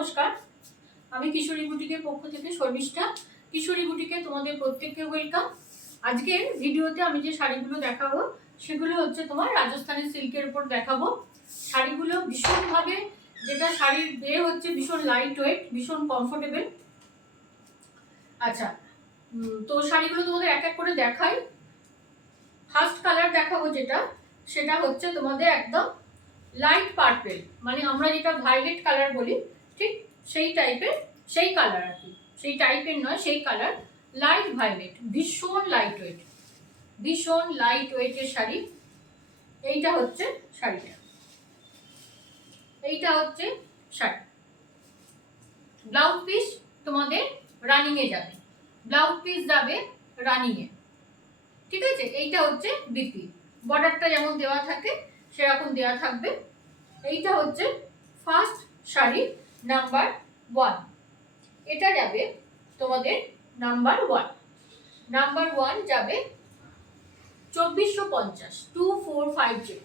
নমস্কার, আমি কিশোরী বুটিকের পক্ষ থেকে শর্মিষ্ঠা। কিশোরী বুটিকে তোমাদের প্রত্যেককে ওয়েলকাম। আজকের ভিডিওতে আমি যে শাড়িগুলো দেখাবো সেগুলো হচ্ছে তোমার রাজস্থানি সিল্কের উপর দেখাবো। শাড়িগুলো ভীষণভাবে, যেটা শাড়ির হচ্ছে ভীষণ লাইট ওয়েট, ভীষণ কমফোর্টেবল। আচ্ছা, তো শাড়িগুলো তোমাদের এক এক করে দেখাই। ফার্স্ট কালার দেখাবো সেটা হচ্ছে তোমাদের একদম লাইট পার্পেল, মানে আমরা যেটা ভায়োলেট কালার বলি, ঠিক সেই টাইপের, সেই কালার আর কি, সেই টাইপের নয়, সেই কালার, লাইট ভায়োলেট, ভীষণ লাইট ওয়েট, ভীষণ লাইট ওয়েটের শাড়ি। এইটা হচ্ছে শাড়িটা, এইটা হচ্ছে শাড়ি। ব্লাউজ পিস তোমাদের রানিং এ যাবে, ব্লাউজ পিস যাবে রানিং এ, ঠিক আছে। এইটা হচ্ছে বিপি, বর্ডারটা যেমন দেওয়া থাকে সেরকম দেওয়া থাকবে। এইটা হচ্ছে ফার্স্ট শাড়ি নাম্বার 1, এটা যাবে তোমাদের নাম্বার 1। নাম্বার 1 যাবে 2450, 2450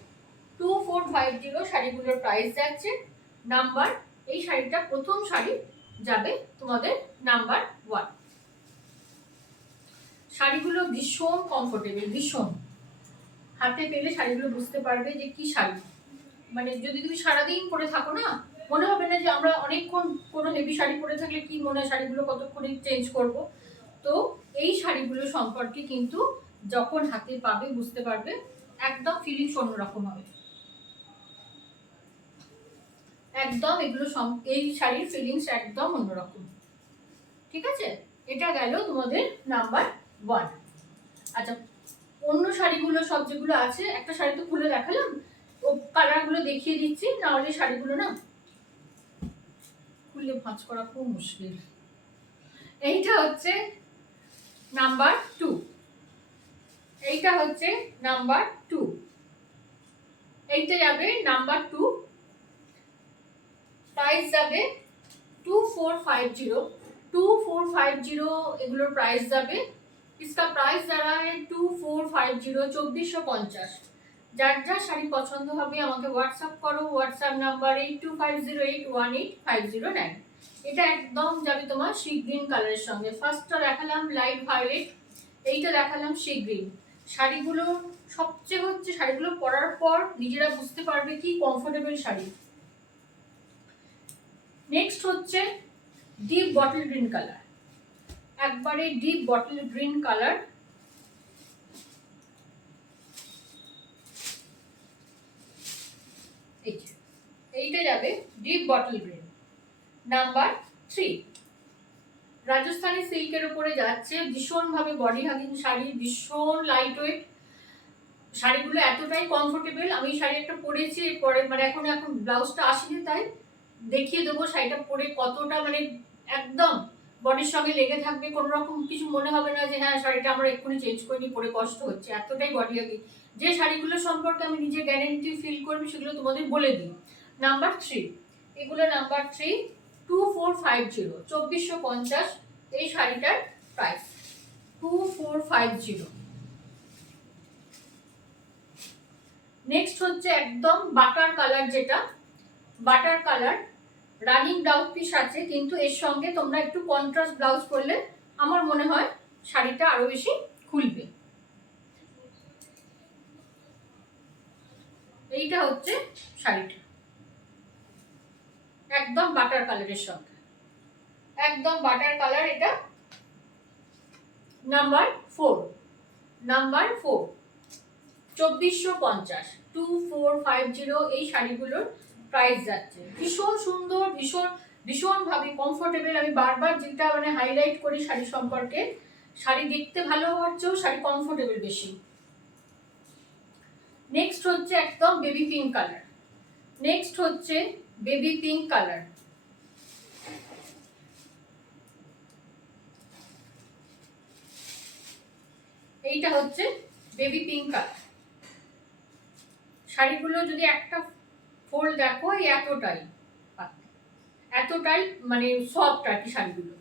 শাড়িগুলোর প্রাইস যাচ্ছে। নাম্বার, এই শাড়িটা প্রথম শাড়ি যাবে তোমাদের নাম্বার 1। শাড়িগুলো ভীষণ কমফোর্টেবল, ভীষণ, হাতে পেলে শাড়িগুলো বুঝতে পারবে যে কি শাড়ি। মানে যদি তুমি সারাদিন পরে থাকো না, মনে হবে না যে আমরা অনেকক্ষণ কোনো হেভি শাড়ি পরে থাকলে কি মনে হয় শাড়িগুলো কতক্ষণে চেঞ্জ করব। তো এই শাড়িগুলো সম্পর্কে কিন্তু যখন হাতে পাবে বুঝতে পারবে, একদম ফিলিংস অন্যরকম হবে, একদম এগুলো এই শাড়ির ফিলিংস একদম অন্যরকম, ঠিক আছে। এটা গেল তোমাদের নাম্বার 1। আচ্ছা, অন্য শাড়িগুলো সব যেগুলো আছে, একটা শাড়ি তো খুলে দেখালাম, ও কালারগুলো দেখিয়ে দিচ্ছি, না হলে শাড়িগুলো না খুলে ভাঁজ করা খুব মুশকিল। এইটা হচ্ছে নাম্বার 2, এইটা হচ্ছে নাম্বার 2, এইটা যাবে নাম্বার 2, প্রাইস যাবে 2450, 2450 এগুলোর প্রাইস যাবে। इसका प्राइस जा रहा है 2450, 2450। যার যা শাড়ি পছন্দ হবে আমাকে হোয়াটসঅ্যাপ করো, হোয়াটসঅ্যাপ নাম্বার 8250818509। এটা একদম যাবে তোমার সি গ্রিন কালারের সঙ্গে। ফার্স্টটা দেখালাম লাইট ভায়োলেট, এইটা দেখালাম সি গ্রিন। শাড়িগুলো সবচেয়ে হচ্ছে শাড়িগুলো পরার পর নিজেরা বুঝতে পারবে কি কমফোর্টেবল শাড়ি। নেক্সট হচ্ছে ডিপ বটল গ্রিন কালার, একবারে ডিপ বটল গ্রিন কালার। এইটা যাবে deep bottle green, number 3। Rajasthani সিল্কের উপরে যাচ্ছে, ভীষণ ভাবে বডি হাগিং শাড়ি, ভীষণ লাইট ওয়েট শাড়িগুলো, এতটাই কমফোর্টেবল। আমি শাড়ি একটা পরেছি, পরে মানে এখন ব্লাউজটা আসেনি, তাই দেখিয়ে দেবো শাড়িটা পরে কতটা মানে একদম বডির সঙ্গে লেগে থাকবে, কোনো রকম কিছু মনে হবে না যে হ্যাঁ শাড়িটা আমরা এক্ষুনি চেঞ্জ করিনি, পরে কষ্ট হচ্ছে, এতটাই বডি হাগিং। যে শাড়িগুলো সম্পর্কে আমি নিজে গ্যারেন্টি ফিল করবি সেগুলো তোমাদের বলে দিই। নাম্বার 3, এগুলো নাম্বার 3, 2450, 2450 এই শাড়িটার প্রাইস 2450। নেক্সট হচ্ছে একদম বাটার কালার, যেটা butter colour, running blouse piece আছে, কিন্তু এর সঙ্গে তোমরা একটু কন্ট্রাস্ট ব্লাউজ করলে আমার মনে হয় শাড়িটা আরো বেশি খুলবে। এইটা হচ্ছে শাড়িটা একদম বাটার কালারের সঙ্গে, একদম বাটার কালার। এটা নাম্বার 4, নাম্বার 4, 2450, 2450 এই শাড়িগুলোর প্রাইস যাচ্ছে। ভীষণ সুন্দর, ভীষণ ভীষণ ভাবে কমফোর্টেবল। আমি বারবার যেটা মানে হাইলাইট করি শাড়ি সম্পর্কে, শাড়ি দেখতে ভালো হওয়ার চেয়েও শাড়ি কমফোর্টেবল বেশি। নেক্সট হচ্ছে একদম বেবি পিঙ্ক কালার, নেক্সট হচ্ছে বেবি পিঙ্ক কালার। এইটা হচ্ছে বেবি পিঙ্ক কালার। শাড়িগুলো যদি একটা ফোল্ড দেখো, এতটাই এতটাই মানে সফট আর কি শাড়িগুলো।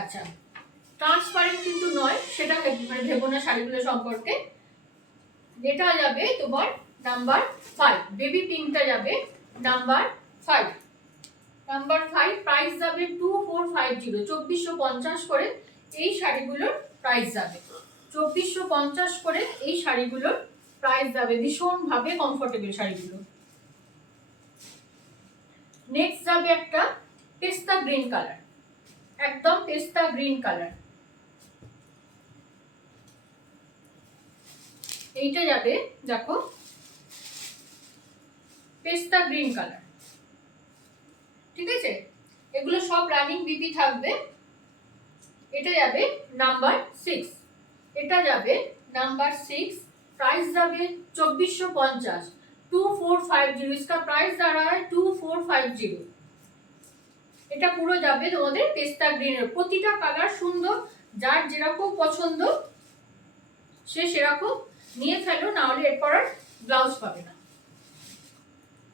আচ্ছা, ট্রান্সপারেন্ট কিন্তু নয়, সেটা মানে ভেবো না শাড়িগুলো সম্পর্কে। এটা যাবে তোমার নাম্বার 5, বেবি পিঙ্কটা যাবে নাম্বার 5, নাম্বার 5 প্রাইস যাবে 2450, 2450 করে এই শাড়িগুলোর প্রাইস যাবে, 2450 করে এই শাড়িগুলোর প্রাইস যাবে। ভীষণভাবে কমফোর্টেবল শাড়িগুলো। নেক্সট যাবে একটা পেস্তা গ্রিন কালার, একদম পেস্তা গ্রিন কালার, এইটা যাবে দেখো পেস্তা গ্রিন কালার, ঠিক আছে? এগুলো সব রানিং বিপি থাকবে। এটা যাবে নাম্বার 6, এটা যাবে নাম্বার 6, प्राइस যাবে 2450, 2450, इसका प्राइस आ रहा है 2450। এটা পুরো যাবে তোমাদের পেস্তা গ্রিনের। প্রতিটা কালার সুন্দর, যার যেরকম পছন্দ সে সেরকম নিয়ে ফেলো, না হলে এরপর আর ব্লাউজ পাবে না।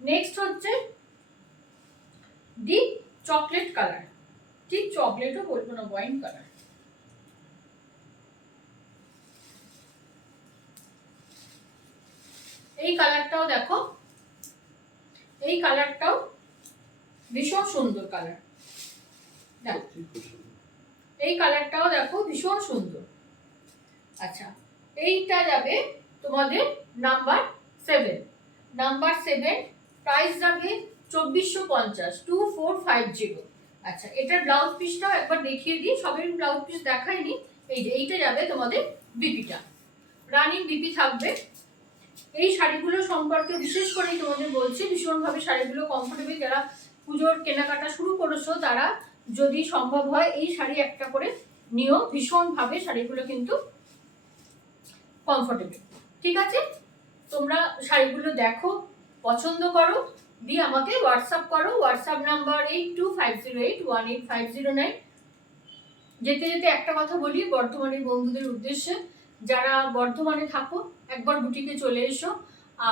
নেক্সট হচ্ছে ডিপ চকলেট কালার, ঠিক চকলেটও বলবো না, ওয়াইন কালার। এই কালারটাও দেখো, এই কালারটাও ভীষণ সুন্দর কালার, এই কালারটাও দেখো ভীষণ সুন্দর। আচ্ছা, এইটা যাবে তোমাদের নাম্বার 7, নাম্বার 7 প্রাইস যাবে 2450, 2450। আচ্ছা, এটার ব্লাউজ পিসটাও একবার দেখিয়ে দিই, সবের ব্লাউজ পিস দেখাইনি। এই যে এইটা যাবে তোমাদের বিপিটা, রানিং বিপি থাকবে। এই শাড়িগুলো সম্পর্কে বিশেষ করে তোমাদের বলছি, ভীষণভাবে শাড়িগুলো কমফোর্টেবল। যারা পুজোর কেনাকাটা শুরু করেছো তারা যদি সম্ভব হয় এই শাড়ি একটা করে নিও, ভীষণভাবে শাড়িগুলো কিন্তু কমফোর্টেবল। ঠিক আছে, তোমরা শাড়িগুলো দেখো, পছন্দ করো, দিয়ে আমাকে হোয়াটসঅ্যাপ করো। WhatsApp number 8250818509। যেতে যেতে একটা কথা বলি বর্ধমানের বন্ধুদের উদ্দেশ্যে, যারা বর্ধমানে থাকো একবার বুটিকে চলে এসো।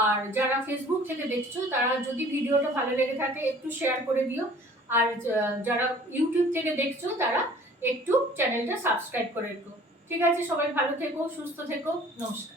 আর যারা ফেসবুক থেকে দেখছো তারা যদি ভিডিওটা ভালো লেগে থাকে একটু শেয়ার করে দিও। আর যারা ইউটিউব থেকে দেখছো তারা একটু চ্যানেলটা সাবস্ক্রাইব করে রেখো। ঠিক আছে, সবাই ভালো থেকো, সুস্থ থেকো, নমস্কার।